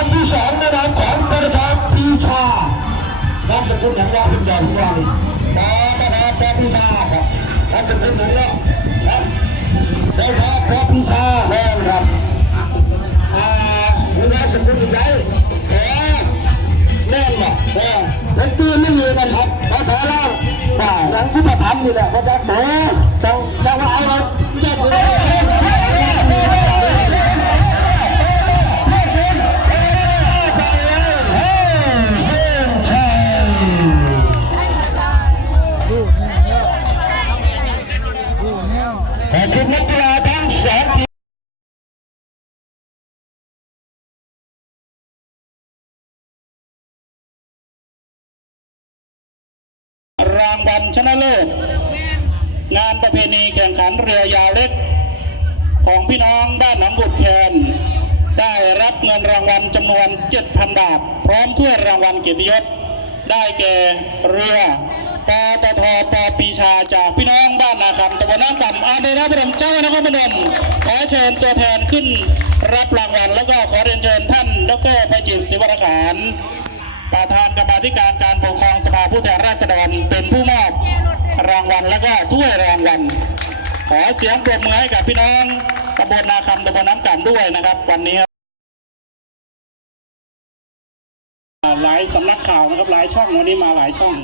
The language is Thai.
านที่สองนะครับของประธานปีชานามสกุลอย่างว่าเป็นใหญ่ที่ว่านี่ประธานปีชาครับนามสกุลหนึ่งแล้วครับได้ครับปีชาแม่ครับมีนามสกุลใหญ่แน่นว่ะเป็นตีไม่มีกันครับภาษาลาวหลังผู้ประทับนี่แหละพระเจ้าต้องว่าเอาเจ้าเขอบคุณนักกีฬาทั้งสองทีมรางวัลชนะเลิศงานประเพณีแข่งขันเรือยาวเล็กของพี่น้องบ้านหนองบุตรแคนได้รับเงินรางวัลจำนวน 7,000 บาทพร้อมถ้วยรางวัลเกียรติยศได้แก่เรือปตท.ป.ปีชาจากพี่น้องบ้านนาคำตำบลน้ำต่ำอาเดนะพระเจ้านะครับพนมขอเชิญตัวแทนขึ้นรับรางวัลแล้วก็ขอเรียนเชิญท่านดร.ไพจิตรศิวรขานประธานกรรมาธิการการปกครองสภาผู้แทนราษฎรเป็นผู้มอบรางวัลและก็ถ้วยรางวัลขอเสียงปรบมือให้กับพี่น้องตำบลนาคำตำบลน้ำต่ำด้วยนะครับวันนี้หลายสำนักข่าวนะครับหลายช่องวันนี้มาหลายช่อง